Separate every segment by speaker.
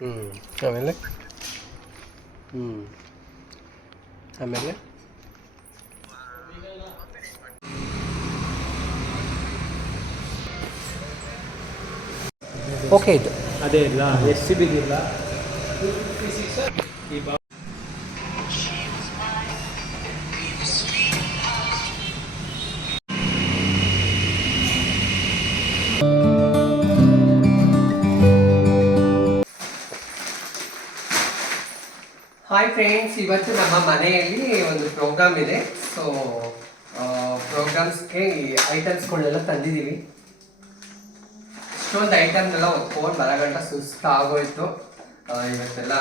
Speaker 1: ಹ್ಞೂ ಆಮೇಲೆ? ಹ್ಞೂ ಆಮೇಲೆ? ಓಕೆ ಇದು
Speaker 2: ಅದೇ ಇಲ್ಲ ಎಸ್ ಸಿ ಬಿದಿಲ್ಲ
Speaker 1: ಹಾಯ್ ಫ್ರೆಂಡ್ಸ್ ಇವತ್ತು ನಮ್ಮ ಮನೆಯಲ್ಲಿ ಒಂದು ಪ್ರೋಗ್ರಾಮ್ ಇದೆ. ಸೊ ಪ್ರೋಗ್ರಾಮ್ಸ್ಗೆ ಐಟಮ್ಸ್ಗಳನ್ನೆಲ್ಲ ತಂದಿದ್ದೀವಿ ಇಷ್ಟೊಂದು ಐಟಮ್ನೆಲ್ಲ ಹೊತ್ಕೊಂಡು ಬರಗಂಟ ಸುಸ್ತು ಆಗೋಯ್ತು. ಇವತ್ತೆಲ್ಲ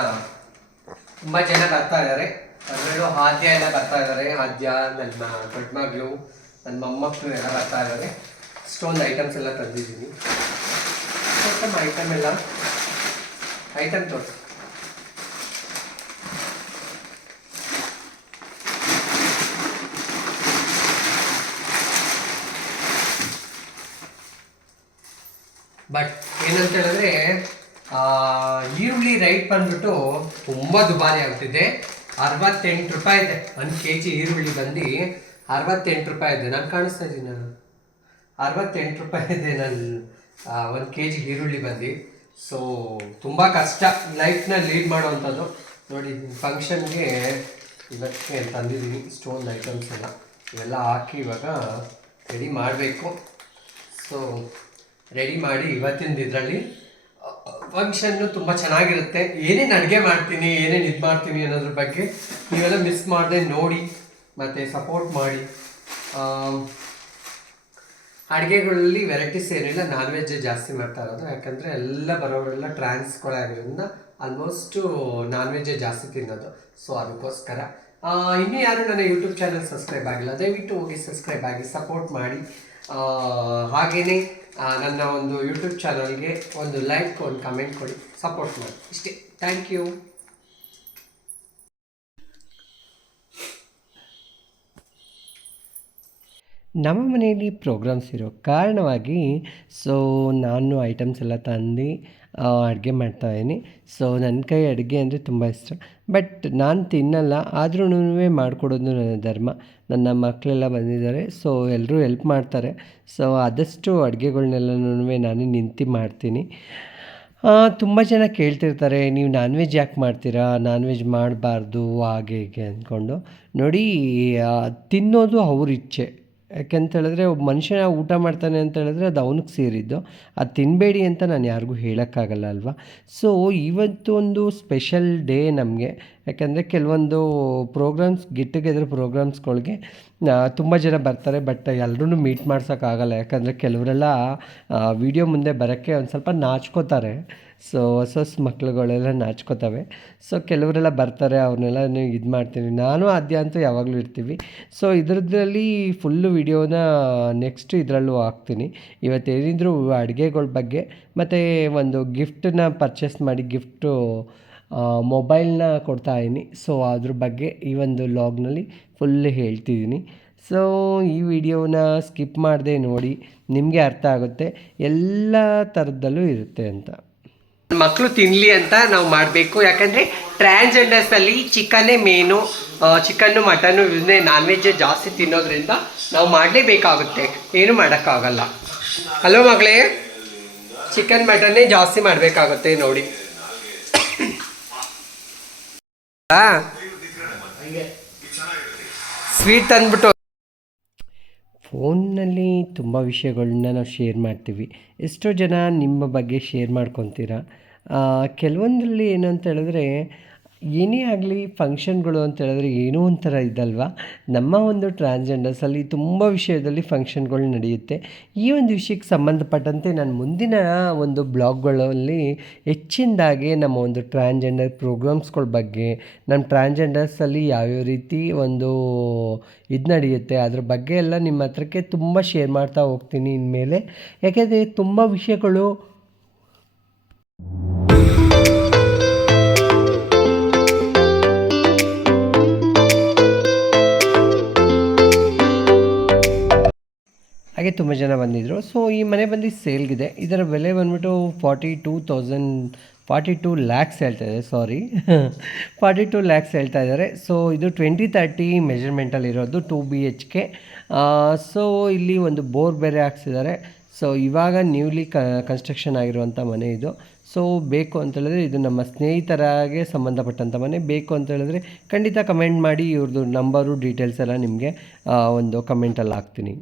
Speaker 1: ತುಂಬ ಜನ ಬರ್ತಾ ಇದ್ದಾರೆ ಅದರಲ್ಲೂ ಆದ್ಯ ಎಲ್ಲ ಬರ್ತಾ ಇದ್ದಾರೆ ಆದ್ಯ, ನನ್ನ ದೊಡ್ಡ ಮಗಳು ನನ್ನ ಮೊಮ್ಮಕ್ಕಳು ಎಲ್ಲ ಬರ್ತಾ ಇದ್ದಾರೆ ಇಷ್ಟೊಂದು ಐಟಮ್ಸ್ ಎಲ್ಲ ತಂದಿದ್ದೀನಿ ಐಟಮ್ ಎಲ್ಲ ಐಟಮ್ ತೋರಿಸಿ. ಬಟ್ ಏನಂತ ಹೇಳಿದ್ರೆ ಈರುಳ್ಳಿ ರೈಟ್ ಬಂದ್ಬಿಟ್ಟು ತುಂಬ ದುಬಾರಿ ಆಗ್ತಿದೆ. ಅರವತ್ತೆಂಟು ರೂಪಾಯಿ ಇದೆ. ಒಂದು ಕೆ ಜಿ ಈರುಳ್ಳಿ ಬಂದು ಅರವತ್ತೆಂಟು ರೂಪಾಯಿ ಇದೆ. ನಾನು ಕಾಣಿಸ್ತಾ ಇದ್ದೀನಿ ನಾನು. ಅರವತ್ತೆಂಟು ರೂಪಾಯಿ ಇದೆ ನನ್ನ ಒಂದು ಕೆ ಜಿ ಈರುಳ್ಳಿ ಬಂದು. ಸೊ ತುಂಬ ಕಷ್ಟ. ಲೈಫ್ನ ಲೀಡ್ ಮಾಡುವಂಥದ್ದು. ನೋಡಿ ಫಂಕ್ಷನ್ಗೆ ಇವತ್ತಿಗೆ ತಂದಿದ್ದೀನಿ ಸ್ಟೋನ್ ಐಟಮ್ಸ್ ಎಲ್ಲ. ಇವೆಲ್ಲ ಹಾಕಿ ಇವಾಗ ರೆಡಿ ಮಾಡಬೇಕು. ಸೊ ರೆಡಿ ಮಾಡಿ ಇವತ್ತಿನ ಇದರಲ್ಲಿ ಫಂಕ್ಷನ್ನು ತುಂಬ ಚೆನ್ನಾಗಿರುತ್ತೆ. ಏನೇನು ಅಡುಗೆ ಮಾಡ್ತೀನಿ, ಏನೇನು ಇದು ಮಾಡ್ತೀನಿ ಅನ್ನೋದ್ರ ಬಗ್ಗೆ ನೀವೆಲ್ಲ ಮಿಸ್ ಮಾಡದೆ ನೋಡಿ, ಮತ್ತು ಸಪೋರ್ಟ್ ಮಾಡಿ. ಅಡುಗೆಗಳಲ್ಲಿ ವೆರೈಟೀಸ್ ಏನಿಲ್ಲ ನಾನ್ ವೆಜ್ಜೇ ಜಾಸ್ತಿ ಮಾಡ್ತಾ ಇರೋದು. ಯಾಕಂದರೆ ಎಲ್ಲ ಬರೋರೆಲ್ಲ ಟ್ರಾನ್ಸ್ಗಳಾಗಿರೋದ್ರಿಂದ ಆಲ್ಮೋಸ್ಟು ನಾನ್ ವೆಜ್ಜೇ ಜಾಸ್ತಿ ತಿನ್ನೋದು. ಸೊ ಅದಕ್ಕೋಸ್ಕರ ಇನ್ನು ಯಾರು ನನ್ನ ಯೂಟ್ಯೂಬ್ ಚಾನಲ್ ಸಬ್ಸ್ಕ್ರೈಬ್ ಆಗಿಲ್ಲ, ದಯವಿಟ್ಟು ಹೋಗಿ ಸಬ್ಸ್ಕ್ರೈಬ್ ಆಗಿ ಸಪೋರ್ಟ್ ಮಾಡಿ. ಹಾಗೆಯೇ ನನ್ನ ಒಂದು ಯೂಟ್ಯೂಬ್ ಚಾನಲ್ಗೆ ಒಂದು ಲೈಕ್ ಒಂದು ಕಮೆಂಟ್ ಕೊಡಿ. ಸಪೋರ್ಟ್ ಮಾಡಿ. ಇಷ್ಟೇ. ಥ್ಯಾಂಕ್ ಯು ನಮ್ಮ ಮನೆಯಲ್ಲಿ ಪ್ರೋಗ್ರಾಮ್ಸ್ ಇರೋ ಕಾರಣವಾಗಿ ಸೊ ನಾನು ಐಟಮ್ಸ್ ಎಲ್ಲ ತಂದು ಅಡುಗೆ ಮಾಡ್ತಾಯಿದ್ದೀನಿ ಸೊ ನನ್ನ ಕೈ ಅಡುಗೆ ಅಂದರೆ ತುಂಬ ಇಷ್ಟ. ಬಟ್ ನಾನು ತಿನ್ನಲ್ಲ ಆದ್ರೂ ಮಾಡಿಕೊಡೋದು ನನ್ನ ಧರ್ಮ. ನನ್ನ ಮಕ್ಕಳೆಲ್ಲ ಬಂದಿದ್ದಾರೆ ಸೊ ಎಲ್ಲರೂ ಹೆಲ್ಪ್ ಮಾಡ್ತಾರೆ. ಸೊ ಆದಷ್ಟು ಅಡುಗೆಗಳ್ನೆಲ್ಲನೂ ನಾನು ನಿಂತು ಮಾಡ್ತೀನಿ. ತುಂಬ ಜನ ಕೇಳ್ತಿರ್ತಾರೆ, ನೀವು ನಾನ್ ವೆಜ್ ಯಾಕೆ ಮಾಡ್ತೀರಾ? ನಾನ್ ವೆಜ್ ಮಾಡಬಾರ್ದು, ಹಾಗೆ ಹೀಗೆ ಅಂದ್ಕೊಂಡು. ನೋಡಿ ತಿನ್ನೋದು ಅವ್ರ ಇಚ್ಛೆ. ಯಾಕೆಂತ ಹೇಳಿದ್ರೆ ಒಬ್ಬ ಮನುಷ್ಯನ ಊಟ ಮಾಡ್ತಾನೆ ಅಂತ ಹೇಳಿದ್ರೆ ಅದು ಅವನಿಗೆ ಸೇರಿದ್ದು. ಅದು ತಿನ್ನಬೇಡಿ ಅಂತ ನಾನು ಯಾರಿಗೂ ಹೇಳೋಕ್ಕಾಗಲ್ಲ ಅಲ್ವಾ? ಸೊ ಇವತ್ತು ಒಂದು ಸ್ಪೆಷಲ್ ಡೇ ನಮಗೆ. ಯಾಕೆಂದರೆ ಕೆಲವೊಂದು ಪ್ರೋಗ್ರಾಮ್ಸ್ ಗೆಟ್ ಟುಗೆದರ್ ಪ್ರೋಗ್ರಾಮ್ಸ್ಗಳಿಗೆ ತುಂಬ ಜನ ಬರ್ತಾರೆ ಬಟ್ ಎಲ್ಲರೂ ಮೀಟ್ ಮಾಡ್ಸೋಕ್ಕಾಗಲ್ಲ. ಯಾಕಂದರೆ ಕೆಲವರೆಲ್ಲ ವಿಡಿಯೋ ಮುಂದೆ ಬರೋಕ್ಕೆ ಒಂದು ಸ್ವಲ್ಪ ನಾಚ್ಕೋತಾರೆ. ಸೊ ಹೊಸ ಹೊಸ ಮಕ್ಳುಗಳೆಲ್ಲ ನಾಚ್ಕೋತವೆ. ಸೊ ಕೆಲವರೆಲ್ಲ ಬರ್ತಾರೆ, ಅವ್ರನ್ನೆಲ್ಲ ಇದು ಮಾಡ್ತೀನಿ ನಾನು ಆದ್ಯ ಅಂತೂ ಯಾವಾಗಲೂ ಇರ್ತೀವಿ. ಸೊ ಇದ್ರದ್ರಲ್ಲಿ ಫುಲ್ಲು ವಿಡಿಯೋನ ನೆಕ್ಸ್ಟ್ ಇದರಲ್ಲೂ ಹಾಕ್ತೀನಿ. ಇವತ್ತು ಏನಿದ್ರು ಅಡುಗೆಗಳ ಬಗ್ಗೆ, ಮತ್ತು ಒಂದು ಗಿಫ್ಟನ್ನ ಪರ್ಚೇಸ್ ಮಾಡಿ ಗಿಫ್ಟು ಮೊಬೈಲ್ನ ಕೊಡ್ತಾ ಇದ್ದೀನಿ. ಸೊ ಅದ್ರ ಬಗ್ಗೆ ಈ ಒಂದು ಲಾಗ್ನಲ್ಲಿ ಫುಲ್ ಹೇಳ್ತಿದ್ದೀನಿ. ಸೊ ಈ ವಿಡಿಯೋನ ಸ್ಕಿಪ್ ಮಾಡದೆ ನೋಡಿ, ನಿಮಗೆ ಅರ್ಥ ಆಗುತ್ತೆ. ಎಲ್ಲ ಥರದಲ್ಲೂ ಇರುತ್ತೆ ಅಂತ. ಮಕ್ಕಳು ತಿನ್ನಲಿ ಅಂತ ನಾವು ಮಾಡಬೇಕು. ಯಾಕಂದರೆ ಟ್ರಾನ್ಸ್ಜೆಂಡರ್ಸಲ್ಲಿ ಚಿಕನ್ನೇ ಮೇನು ಚಿಕನ್ನು ಮಟನ್ನು ಇದನ್ನೇ ನಾನ್ ವೆಜ್ ಜಾಸ್ತಿ ತಿನ್ನೋದ್ರಿಂದ ನಾವು ಮಾಡಲೇಬೇಕಾಗುತ್ತೆ. ಏನು ಮಾಡೋಕ್ಕಾಗಲ್ಲ. ಹಲೋ ಮಗಳೇ? ಚಿಕನ್ ಮಟನ್ನೇ ಜಾಸ್ತಿ ಮಾಡಬೇಕಾಗುತ್ತೆ ನೋಡಿ. ಸ್ವೀಟ್ ಅಂದ್ಬಿಟ್ಟು. ಫೋನ್ನಲ್ಲಿ ತುಂಬ ವಿಷಯಗಳನ್ನ ನಾವು ಶೇರ್ ಮಾಡ್ತೀವಿ. ಎಷ್ಟೋ ಜನ ನಿಮ್ಮ ಬಗ್ಗೆ ಶೇರ್ ಮಾಡ್ಕೊತೀರ? ಕೆಲವೊಂದರಲ್ಲಿ ಏನು ಅಂತ ಹೇಳಿದ್ರೆ, ಏನೇ ಆಗಲಿ ಫಂಕ್ಷನ್ಗಳು ಅಂತ ಹೇಳಿದ್ರೆ ಏನೋ ಒಂಥರ ಇದಲ್ವಾ? ನಮ್ಮ ಒಂದು ಟ್ರಾನ್ಸ್ಜೆಂಡರ್ಸಲ್ಲಿ ತುಂಬ ವಿಷಯದಲ್ಲಿ ಫಂಕ್ಷನ್ಗಳು ನಡೆಯುತ್ತೆ. ಈ ಒಂದು ವಿಷಯಕ್ಕೆ ಸಂಬಂಧಪಟ್ಟಂತೆ ನಾನು ಮುಂದಿನ ಒಂದು ಬ್ಲಾಗ್ಗಳಲ್ಲಿ ಹೆಚ್ಚಿನದಾಗಿ ನಮ್ಮ ಒಂದು ಟ್ರಾನ್ಸ್ಜೆಂಡರ್ ಪ್ರೋಗ್ರಾಮ್ಸ್ಗಳ ಬಗ್ಗೆ, ನಮ್ಮ ಟ್ರಾನ್ಸ್ಜೆಂಡರ್ಸಲ್ಲಿ ಯಾವ್ಯಾವ ರೀತಿ ಒಂದು ಇದು ನಡೆಯುತ್ತೆ, ಅದ್ರ ಬಗ್ಗೆ ಎಲ್ಲ ನಿಮ್ಮ ಹತ್ರಕ್ಕೆ ತುಂಬ ಶೇರ್ ಮಾಡ್ತಾ ಹೋಗ್ತೀನಿ ಇನ್ಮೇಲೆ. ಯಾಕೆಂದರೆ ತುಂಬ ವಿಷಯಗಳು ತುಂಬ ಜನ ಬಂದಿದ್ದರು ಸೊ ಈ ಮನೆ ಬಂದು ಸೇಲ್ಗಿದೆ ಇದರ ಬೆಲೆ ಬಂದ್ಬಿಟ್ಟು forty two thousand forty two lakhs ಹೇಳ್ತಾ ಇದ್ದಾರೆ. ಸಾರಿ ಫಾರ್ಟಿ ಟೂ ಲ್ಯಾಕ್ಸ್ ಹೇಳ್ತಾ ಇದ್ದಾರೆ. ಸೊ ಇದು ಟ್ವೆಂಟಿ ತರ್ಟಿ ಮೆಜರ್ಮೆಂಟಲ್ಲಿ ಇರೋದು two B H K so ಇಲ್ಲಿ ಒಂದು ಬೋರ್ ಬೇರೆ ಹಾಕ್ಸಿದ್ದಾರೆ. ಸೊ ಇವಾಗ ನ್ಯೂಲಿ ಕನ್ಸ್ಟ್ರಕ್ಷನ್ ಆಗಿರುವಂಥ ಮನೆ ಇದು. ಸೊ ಬೇಕು ಅಂತ ಹೇಳಿದ್ರೆ ಇದು ನಮ್ಮ ಸ್ನೇಹಿತರಾಗೆ ಸಂಬಂಧಪಟ್ಟಂಥ ಮನೆ. ಬೇಕು ಅಂತ ಹೇಳಿದ್ರೆ ಖಂಡಿತ ಕಮೆಂಟ್ ಮಾಡಿ ಇವ್ರದ್ದು ನಂಬರು ಡೀಟೇಲ್ಸ್ ಎಲ್ಲ ನಿಮಗೆ ಒಂದು ಕಮೆಂಟಲ್ಲಿ ಹಾಕ್ತೀನಿ.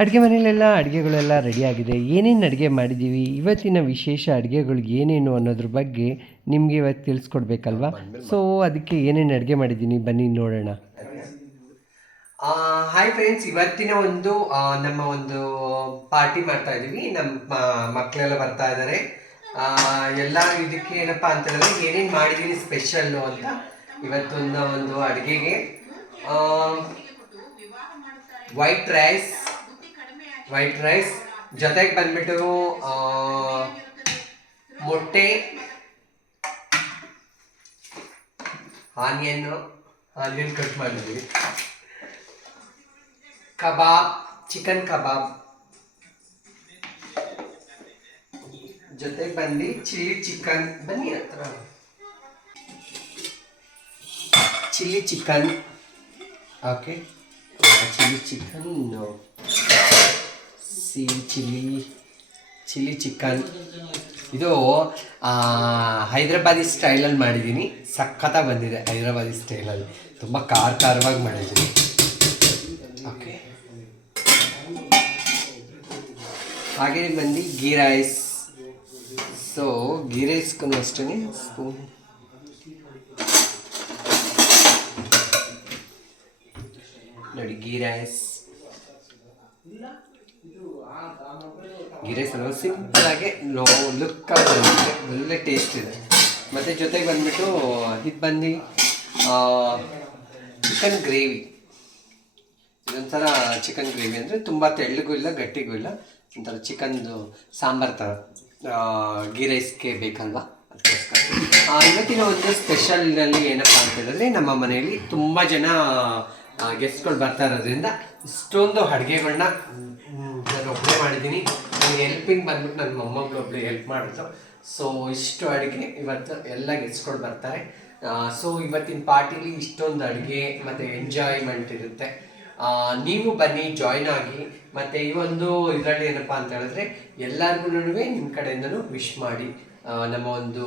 Speaker 1: ಅಡುಗೆ ಮನೆಯಲ್ಲೆಲ್ಲ ಅಡುಗೆಗಳೆಲ್ಲ ರೆಡಿಯಾಗಿದೆ. ಏನೇನು ಅಡುಗೆ ಮಾಡಿದ್ದೀವಿ? ಇವತ್ತಿನ ವಿಶೇಷ ಅಡುಗೆಗಳು ಏನೇನು ಅನ್ನೋದ್ರ ಬಗ್ಗೆ ನಿಮಗೆ ಇವತ್ತು ತಿಳಿಸ್ಕೊಡ್ಬೇಕಲ್ವಾ? ಸೊ ಅದಕ್ಕೆ ಏನೇನು ಅಡುಗೆ ಮಾಡಿದ್ದೀನಿ? ಬನ್ನಿ, ನೋಡೋಣ. ಹಾಯ್ ಫ್ರೆಂಡ್ಸ್ ಇವತ್ತಿನ ಒಂದು ನಮ್ಮ ಒಂದು ಪಾರ್ಟಿ ಮಾಡ್ತಾ ಇದ್ದೀವಿ. ನಮ್ಮ ಮಕ್ಕಳೆಲ್ಲ ಬರ್ತಾ ಇದ್ದಾರೆ. ಎಲ್ಲ ಇದಕ್ಕೆ ಏನಪ್ಪ ಅಂತ ಹೇಳಿದ್ರೆ ಏನೇನು ಮಾಡಿದ್ದೀನಿ ಸ್ಪೆಷಲ್ಲು ಅಂತ ಇವತ್ತೊಂದು ಒಂದು ಅಡುಗೆಗೆ. ವೈಟ್ ರೈಸ್ ವೈಟ್ ರೈಸ್ ಜೊತೆಗೆ ಬಂದ್ಬಿಟ್ಟು ಮೊಟ್ಟೆ ಆನಿಯನ್ ಆನಿಯನ್ ಕಟ್ ಮಾಡಿದ್ವಿ ಕಬಾಬ್ ಚಿಕನ್ ಕಬಾಬ್. ಜೊತೆಗೆ ಬಂದು ಚಿಲ್ಲಿ ಚಿಕನ್ ಬನ್ನಿ ಹತ್ರ. Chilli chicken okay chilli chicken see, chilli chilli chicken. ಇದು ಹೈದ್ರಾಬಾದಿ ಸ್ಟೈಲಲ್ಲಿ ಮಾಡಿದ್ದೀನಿ. ಸಖತ್ತಾಗಿ ಬಂದಿದೆ ಹೈದ್ರಾಬಾದಿ ಸ್ಟೈಲಲ್ಲಿ. ತುಂಬ ಖಾರ ಖಾರವಾಗಿ ಮಾಡಿದ್ದೀನಿ. ಓಕೆ. ಹಾಗೆ ಬಂದು ಗೀ ರೈಸ್. ಸೊ ಗೀ ರೈಸ್ಗೂ ಅಷ್ಟೇ ಸ್ಪೂನ್ ನೋಡಿ, ಗೀ ರೈಸ್. ಗೀ ರೈಸ್ ಅಲ್ವಾ ಸಿಂಪಲ್ ಆಗಿ ಲೋ ಲುಕ್ ಆಗಿದೆ ಒಳ್ಳೆ ಟೇಸ್ಟ್ ಇದೆ. ಮತ್ತು ಜೊತೆಗೆ ಬಂದ್ಬಿಟ್ಟು ಇದು ಬಂದು ಚಿಕನ್ ಗ್ರೇವಿ ಇದೊಂಥರ ಚಿಕನ್ ಗ್ರೇವಿ ಅಂದರೆ ತುಂಬ ತೆಳ್ಳಗೂ ಇಲ್ಲ ಗಟ್ಟಿಗೂ ಇಲ್ಲ. ಒಂಥರ ಚಿಕನ್ದು ಸಾಂಬಾರು ಥರ ಆ, ಗೀ ರೈಸ್ಗೆ ಬೇಕಲ್ವಾ? ಅದಕ್ಕೋಸ್ಕರ. ಇವತ್ತಿನ ಒಂದು ಸ್ಪೆಷಲ್ನಲ್ಲಿ ಏನಪ್ಪ ಅಂತ ಹೇಳಿದ್ರೆ ನಮ್ಮ ಮನೆಯಲ್ಲಿ ತುಂಬ ಜನ ಗೆಸ್ಟ್ಗಳು ಬರ್ತಾ ಇರೋದ್ರಿಂದ ಇಷ್ಟೊಂದು ಅಡುಗೆಗಳನ್ನ ನಾನು ಒಬ್ಬಳೇ ಮಾಡಿದ್ದೀನಿ. ನನಗೆ ಹೆಲ್ಪಿಂಗ್ ಬಂದ್ಬಿಟ್ಟು ನನ್ನ ಮೊಮ್ಮಗಳು ಒಬ್ಬಳು ಹೆಲ್ಪ್ ಮಾಡಿದ್ರು ಸೊ ಇಷ್ಟು ಅಡುಗೆ ಇವತ್ತು ಎಲ್ಲ ಗೆಸ್ಟ್ಗಳು ಬರ್ತಾರೆ. ಸೊ ಇವತ್ತಿನ ಪಾರ್ಟಿಲಿ ಇಷ್ಟೊಂದು ಅಡುಗೆ ಮತ್ತು ಎಂಜಾಯ್ಮೆಂಟ್ ಇರುತ್ತೆ. ನೀವು ಬನ್ನಿ ಜಾಯ್ನ್ ಆಗಿ. ಮತ್ತು ಈ ಒಂದು ಇದರಲ್ಲಿ ಏನಪ್ಪ ಅಂತ ಹೇಳಿದ್ರೆ, ಎಲ್ಲರಿಗೂ ನಿಮ್ಮ ಕಡೆಯಿಂದನೂ ವಿಶ್ ಮಾಡಿ. ನಮ್ಮ ಒಂದು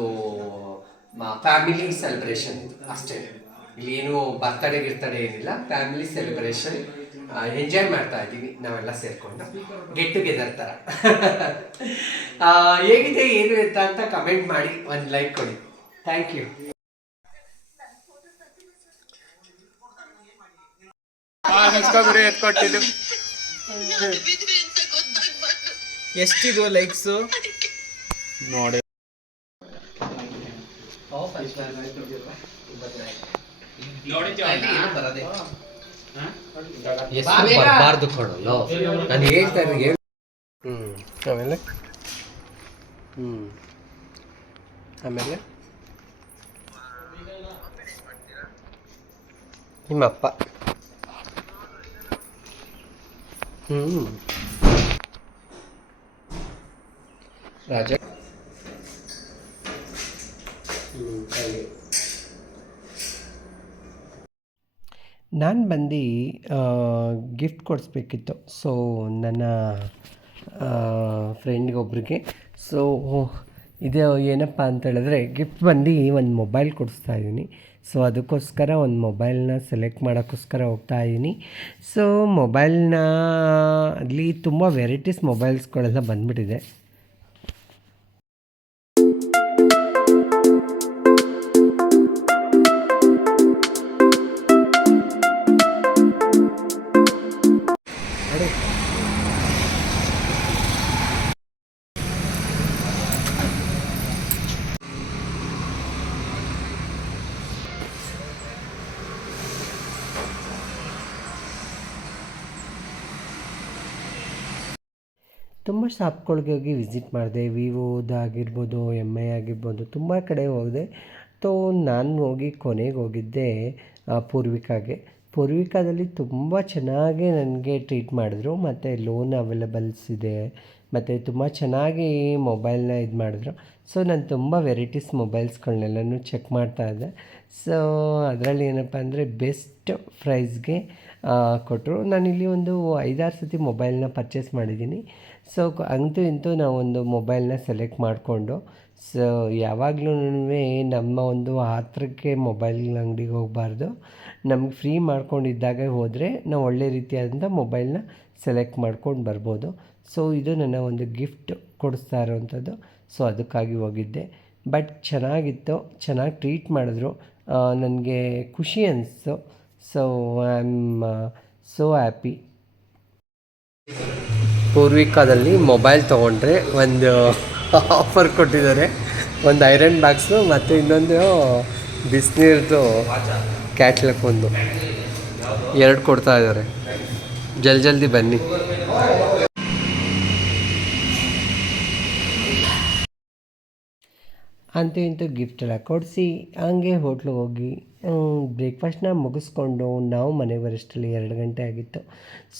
Speaker 1: ಫ್ಯಾಮಿಲಿ ಸೆಲೆಬ್ರೇಷನ್ ಅಷ್ಟೇ. ಇಲ್ಲಿ ಏನು ಬರ್ತಡೇ ಗಿರ್ತಡೇ ಏನಿಲ್ಲ. ಫ್ಯಾಮಿಲಿ ಸೆಲೆಬ್ರೇಷನ್ ಎಂಜಾಯ್ ಮಾಡ್ತಾ ಇದ್ದೀವಿ ನಾವೆಲ್ಲ ಸೇರಿಕೊಂಡು. ಗೆಟ್ ಟುಗೆದರ್ ಥರ ಆ, ಹೇಗಿದೆ ಏನು ಅಂತ ಅಂತ ಕಮೆಂಟ್ ಮಾಡಿ ಒಂದು ಲೈಕ್ ಕೊಡಿ. ಥ್ಯಾಂಕ್ ಯು
Speaker 2: ಎಷ್ಟಿದು ಲೈಕ್ಸು ನೋಡಿ.
Speaker 1: ಬರಬಾರ್ದು ಕೊಡಲು ನಾನು ಹೇಳ್ತಾ ಇರೋದು ಹ್ಞೂ ಆಮೇಲೆ? ಹ್ಞೂ ಆಮೇಲೆ? ನಿಮ್ಮಪ್ಪ. ಹ್ಞೂ ರಾಜ. ಹ್ಞೂ ನಾನು ಬಂದು ಗಿಫ್ಟ್ ಕೊಡಿಸ್ಬೇಕಿತ್ತು. ಸೊ ನನ್ನ ಫ್ರೆಂಡ್ಗೊಬ್ರಿಗೆ ಸೊ ಇದು ಏನಪ್ಪ ಅಂತ ಹೇಳಿದ್ರೆ ಗಿಫ್ಟ್ ಬಂದು ಒಂದು ಮೊಬೈಲ್ ಕೊಡಿಸ್ತಾ ಇದ್ದೀನಿ ಸೊ ಅದಕ್ಕೋಸ್ಕರ ಒಂದು ಮೊಬೈಲ್ನ ಸೆಲೆಕ್ಟ್ ಮಾಡೋಕ್ಕೋಸ್ಕರ ಹೋಗ್ತಾ ಇದ್ದೀನಿ ಸೊ ಮೊಬೈಲ್ನ ಅಲ್ಲಿ ತುಂಬ ವೆರೈಟೀಸ್ ಮೊಬೈಲ್ಸ್ಗಳೆಲ್ಲ ಬಂದ್ಬಿಟ್ಟಿದೆ. ತುಂಬ ಶಾಪ್ಗಳಿಗೆ ಹೋಗಿ ವಿಸಿಟ್ ಮಾಡಿದೆ. ವಿವೋದಾಗಿರ್ಬೋದು ಎಂ ಐ ಆಗಿರ್ಬೋದು, ತುಂಬ ಕಡೆ ಹೋಗಿದೆ. ತೋ, ನಾನು ಹೋಗಿ ಕೊನೆಗೆ ಹೋಗಿದ್ದೆ ಪೂರ್ವಿಕಾಗೆ. ಪೂರ್ವಿಕಾದಲ್ಲಿ ತುಂಬ ಚೆನ್ನಾಗಿ ನನಗೆ ಟ್ರೀಟ್ ಮಾಡಿದ್ರು. ಮತ್ತು ಲೋನ್ ಅವೈಲಬಲ್ಸ್ ಇದೆ. ಮತ್ತು ತುಂಬ ಚೆನ್ನಾಗಿ ಮೊಬೈಲ್ನ ಇದು ಮಾಡಿದ್ರು. ಸೊ, ನಾನು ತುಂಬ ವೆರೈಟೀಸ್ ಮೊಬೈಲ್ಸ್ಗಳನ್ನೆಲ್ಲನೂ ಚೆಕ್ ಮಾಡ್ತಾ ಇದ್ದೆ. ಸೊ, ಅದರಲ್ಲಿ ಏನಪ್ಪ ಅಂದರೆ ಬೆಸ್ಟ್ ಪ್ರೈಸ್ಗೆ ಕೊಟ್ಟರು ನಾನಿಲ್ಲಿ ಒಂದು ಐದಾರು ಸತಿ ಮೊಬೈಲ್ನ ಪರ್ಚೇಸ್ ಮಾಡಿದ್ದೀನಿ. ಸೊ ಅಂತೂ ಇಂತೂ ನಾವೊಂದು ಮೊಬೈಲ್ನ ಸೆಲೆಕ್ಟ್ ಮಾಡಿಕೊಂಡು ಸೊ ಯಾವಾಗಲೂ ನಮ್ಮ ಒಂದು ಹತ್ರಕ್ಕೆ ಮೊಬೈಲ್ ಅಂಗಡಿಗೆ ಹೋಗಬಾರ್ದು. ನಮ್ಗೆ ಫ್ರೀ ಮಾಡ್ಕೊಂಡಿದ್ದಾಗ ಹೋದರೆ ನಾವು ಒಳ್ಳೆ ರೀತಿಯಾದಂಥ ಮೊಬೈಲ್ನ ಸೆಲೆಕ್ಟ್ ಮಾಡ್ಕೊಂಡು ಬರ್ಬೋದು. ಸೊ ಇದು ನನ್ನ ಒಂದು ಗಿಫ್ಟ್ ಕೊಡಿಸ್ತಾ ಇರೋವಂಥದ್ದು. ಸೊ ಅದಕ್ಕಾಗಿ ಹೋಗಿದ್ದೆ. ಬಟ್ ಚೆನ್ನಾಗಿತ್ತು. ಚೆನ್ನಾಗಿ ಟ್ರೀಟ್ ಮಾಡಿದ್ರು. ನನಗೆ ಖುಷಿ ಅನಿಸ್ತು. So I am so happy ಪೂರ್ವಿಕಾದಲ್ಲಿ mobile ತೊಗೊಂಡ್ರೆ ಒಂದು ಆಫರ್ ಕೊಟ್ಟಿದ್ದಾರೆ. ಒಂದು ಐರನ್ ಬಾಕ್ಸು ಮತ್ತು ಇನ್ನೊಂದು ಬಿಸಿನೀರ್ದು ಕ್ಯಾಟ್ಲಕ್ ಒಂದು. ಎರಡು ಕೊಡ್ತಾ ಇದ್ದಾರೆ. ಜಲ್ ಜಲ್ದಿ ಬನ್ನಿ. ಅಂತೂ ಇಂತೂ ಗಿಫ್ಟ್ ಎಲ್ಲ ಕೊಡಿಸಿ ಹಂಗೆ ಹೋಟ್ಲಿಗೆ ಹೋಗಿ ಬ್ರೇಕ್ಫಾಸ್ಟ್ನ ಮುಗಿಸ್ಕೊಂಡು ನಾವು ಮನೆಗೆ ಬರೋಷ್ಟರಲ್ಲಿ ಎರಡು ಗಂಟೆ ಆಗಿತ್ತು.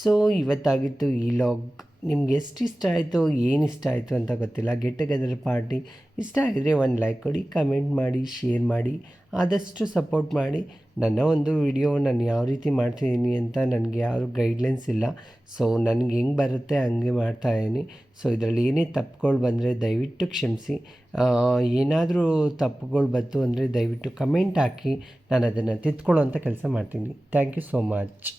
Speaker 1: ಸೊ ಇವತ್ತಾಗಿತ್ತು ಈ ಲಾಗ್ ನಿಮ್ಗೆ ಎಷ್ಟು ಇಷ್ಟ ಆಯಿತು ಏನು ಇಷ್ಟ ಆಯಿತು ಅಂತ ಗೊತ್ತಿಲ್ಲ. ಗೆಟ್ ಟುಗೆದರ್ ಪಾರ್ಟಿ ಇಷ್ಟ ಆಗಿದರೆ ಒಂದು ಲೈಕ್ ಕೊಡಿ ಕಮೆಂಟ್ ಮಾಡಿ ಶೇರ್ ಮಾಡಿ, ಆದಷ್ಟು ಸಪೋರ್ಟ್ ಮಾಡಿ. ನನ್ನ ಒಂದು ವಿಡಿಯೋ ನಾನು ಯಾವ ರೀತಿ ಮಾಡ್ತಿದ್ದೀನಿ ಅಂತ ನನಗೆ ಯಾರು ಗೈಡ್ಲೈನ್ಸ್ ಇಲ್ಲ. ಸೊ ನನಗೆ ಹೆಂಗೆ ಬರುತ್ತೆ ಹಂಗೆ ಮಾಡ್ತಾಯಿದ್ದೀನಿ ಸೊ ಇದರಲ್ಲಿ ಏನೇ ತಪ್ಪುಗಳು ಬಂದರೆ ದಯವಿಟ್ಟು ಕ್ಷಮಿಸಿ. ಏನಾದರೂ ತಪ್ಪುಗಳು ಬಂತು ಅಂದರೆ ದಯವಿಟ್ಟು ಕಮೆಂಟ್ ಹಾಕಿ ನಾನು ಅದನ್ನು ತಿದ್ಕೊಳ್ಳೋ ಅಂಥ ಕೆಲಸ ಮಾಡ್ತೀನಿ. Thank you so much